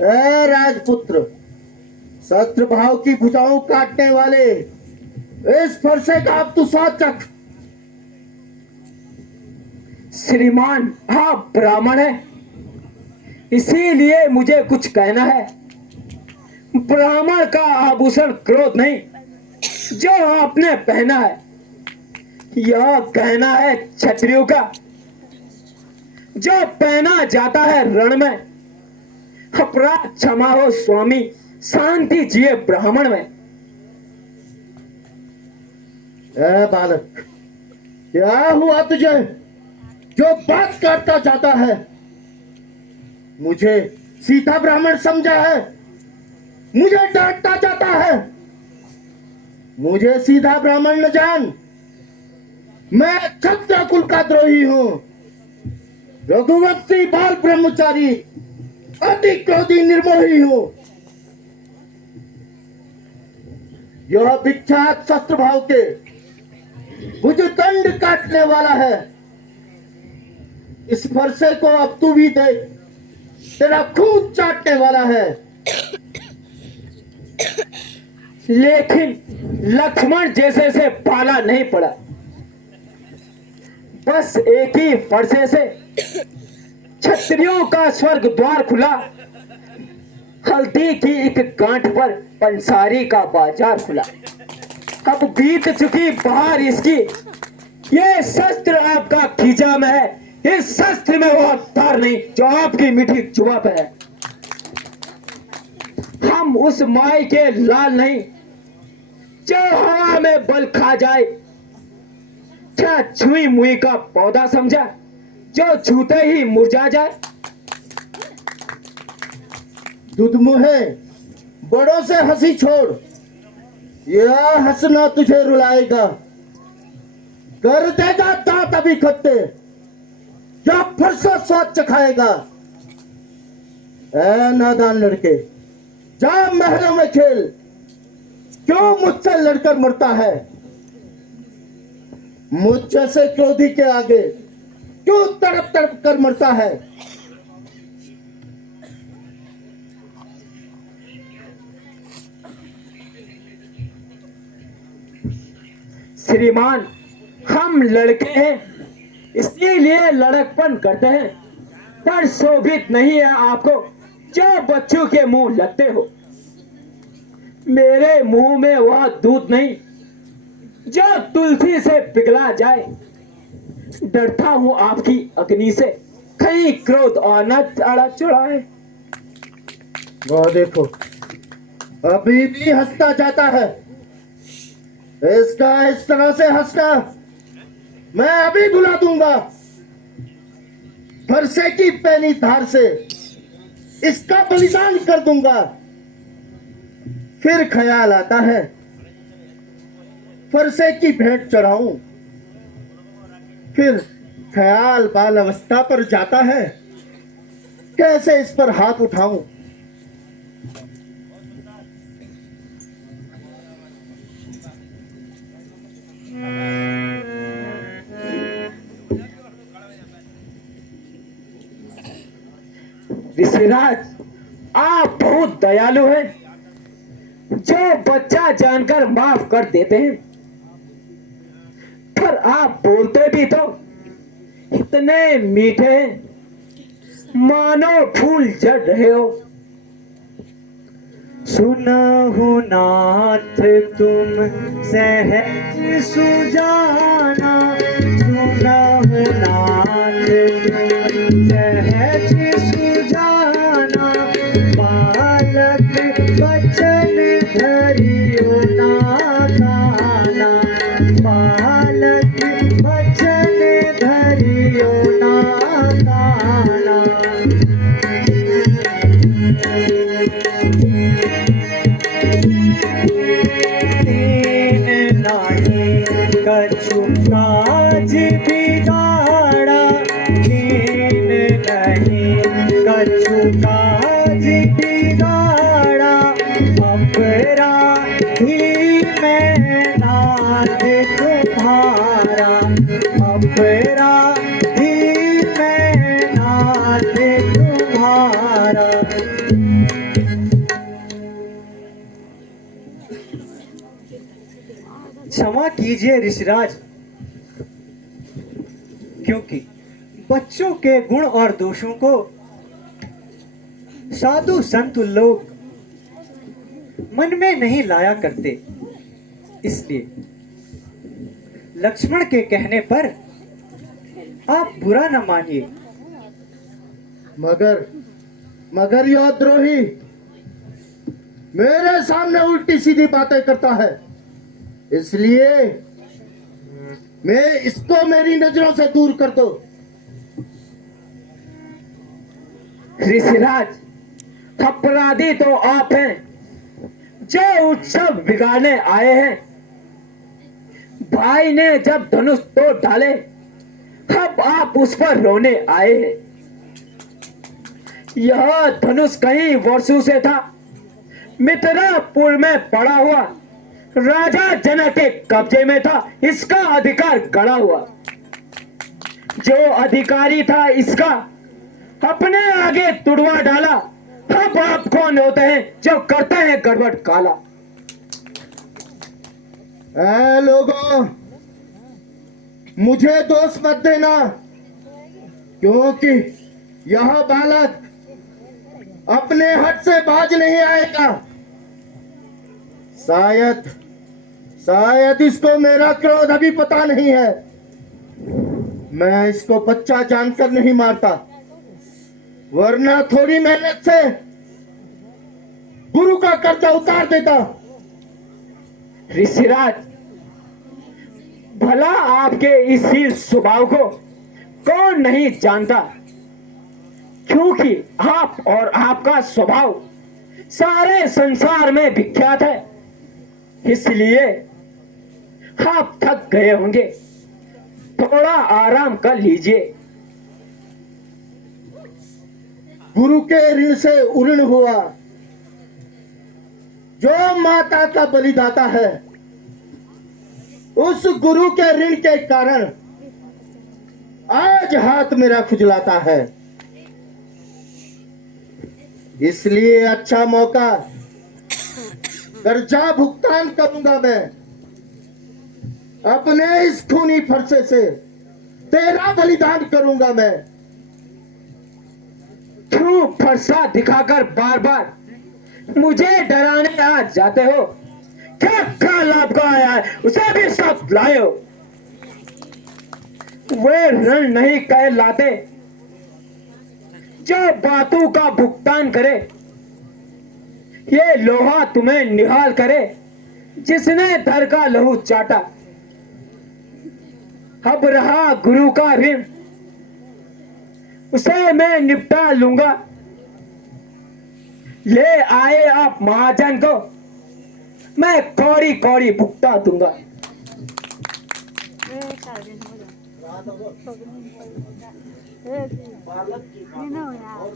ए राजपुत्र, शस्त्र भाव की भुजाओं काटने वाले इस फरसे का अब तू स्वाद चख। श्रीमान, आप ब्राह्मण है, इसीलिए मुझे कुछ कहना है। ब्राह्मण का आभूषण क्रोध नहीं, जो आपने पहना है यह कहना है क्षत्रियों का, जो पहना जाता है रण में। अपराध क्षमा हो स्वामी, शांति जिए ब्राह्मण में। ए बालक, क्या हुआ तुझे जो बात काटता जाता है? मुझे सीधा ब्राह्मण समझा है, मुझे डांटता जाता है। मुझे सीधा ब्राह्मण न जान, मैं क्षत्रिय कुल का द्रोही हूं, रघुवंशी बाल ब्रह्मचारी, अति क्रोधी निर्मोही हूं। यह विख्यात शस्त्र भाव के भुजदंड काटने वाला है। इस फरसे को अब तू भी देख, तेरा खून चाटने वाला है। लेकिन लक्ष्मण जैसे से पाला नहीं पड़ा, बस एक ही फरसे से क्षत्रियों का स्वर्ग द्वार खुला। हल्दी की एक गांठ पर पंसारी का बाजार खुला। अब बीत चुकी बहार इसकी, ये शस्त्र आपका खींचा में है, इस शस्त्र में वो तार नहीं जो आपकी मीठी जुबान पे है। हम उस माई के लाल नहीं जो हवा में बल खा जाए। क्या छुई मुई का पौधा समझा जो छूते ही मुरझा जाए। दूध मुहे, बड़ों से हंसी छोड़, यह हंसना तुझे रुलाएगा। कर देगा दांत अभी खट्टे, या फरसा स्वाद चखाएगा। ऐ नादान लड़के, जा महलों में खेल, क्यों मुझसे लड़कर मरता है? मुझ जैसे क्रोधी के आगे क्यों तड़प तड़प कर मरता है? श्रीमान, हम लड़के हैं, इसीलिए लड़कपन करते हैं, पर शोभित नहीं है आपको जो बच्चों के मुंह लगते हो। मेरे मुंह में वह दूध नहीं जो तुलसी से पिघला जाए। डरता हूं आपकी अग्नि से, कहीं क्रोध और न आड़ा चढ़ाए। वह देखो, अभी भी हंसता जाता है। इसका इस तरह से हंसना मैं अभी भुला दूंगा। फरसे की पैनी धार से इसका बलिदान कर दूंगा। फिर ख्याल आता है फरसे की भेंट चढ़ाऊं। फिर ख्याल बाल अवस्था पर जाता है, कैसे इस पर हाथ उठाऊं। ऋषिराज, आप बहुत दयालु हैं, जो बच्चा जानकर माफ कर देते हैं, पर आप बोलते भी तो इतने मीठे हैं, मानो फूल झड़ रहे हो। सुनहु नाथ तुम सहज सुजाना, सुनहु नाथ तुम सहज सुजाना, बालक बचन धरियो ना काना, बालक बचन धरियो ना काना। कछु काज बिगाड़ा, दीन नहीं कछु काज बिगाड़ा, अपराधी मैं नाथ तुम्हारा, अपराधी मैं नाथ तुम्हारा। कीजिए ऋषिराज, क्योंकि बच्चों के गुण और दोषों को साधु संत लोग मन में नहीं लाया करते। इसलिए लक्ष्मण के कहने पर आप बुरा न मानिए। मगर यह द्रोही मेरे सामने उल्टी सीधी बातें करता है, इसलिए मैं इसको मेरी नजरों से दूर कर दो। ऋषिराज, अपराधी तो आप हैं जो उत्सव बिगाड़ने आए हैं। भाई ने जब धनुष तोड़ डाले, अब आप उस पर रोने आए हैं। यह धनुष कई वर्षों से था मिथिलापुर में पड़ा हुआ, राजा जनक के कब्जे में था, इसका अधिकार गड़ा हुआ। जो अधिकारी था इसका अपने आगे तुड़वा डाला। अब आप कौन होते हैं जो करते हैं गड़बड़ काला? ऐ लोगों, मुझे दोष मत देना, क्योंकि यह बालक अपने हद से बाज नहीं आएगा। शायद इसको मेरा क्रोध अभी पता नहीं है। मैं इसको बच्चा जानकर नहीं मारता, वरना थोड़ी मेहनत से गुरु का कर्जा उतार देता। ऋषिराज, भला आपके इस शील स्वभाव को कौन नहीं जानता, क्योंकि आप और आपका स्वभाव सारे संसार में विख्यात है। इसलिए आप थक गए होंगे, थोड़ा आराम कर लीजिए। गुरु के ऋण से उऋण हुआ, जो माता का बलिदाता है, उस गुरु के ऋण के कारण आज हाथ मेरा खुजलाता है। इसलिए अच्छा मौका, कर्जा भुगतान करूंगा मैं। अपने इस खूनी फरसे से तेरा बलिदान करूंगा मैं। क्यों फरसा दिखाकर बार बार मुझे डराने आ जाते हो? क्या लाभ का आया है, उसे भी सब लाए हो। वे ऋण नहीं कह लाते जो बातों का भुगतान करे। ये लोहा तुम्हें निहाल करे जिसने धर का लहू चाटा। अब रहा गुरु का ऋण, उसे मैं निपटा लूंगा। ले आए आप महाजन को, मैं कौड़ी कौड़ी भुगता दूंगा। नहीं ना यार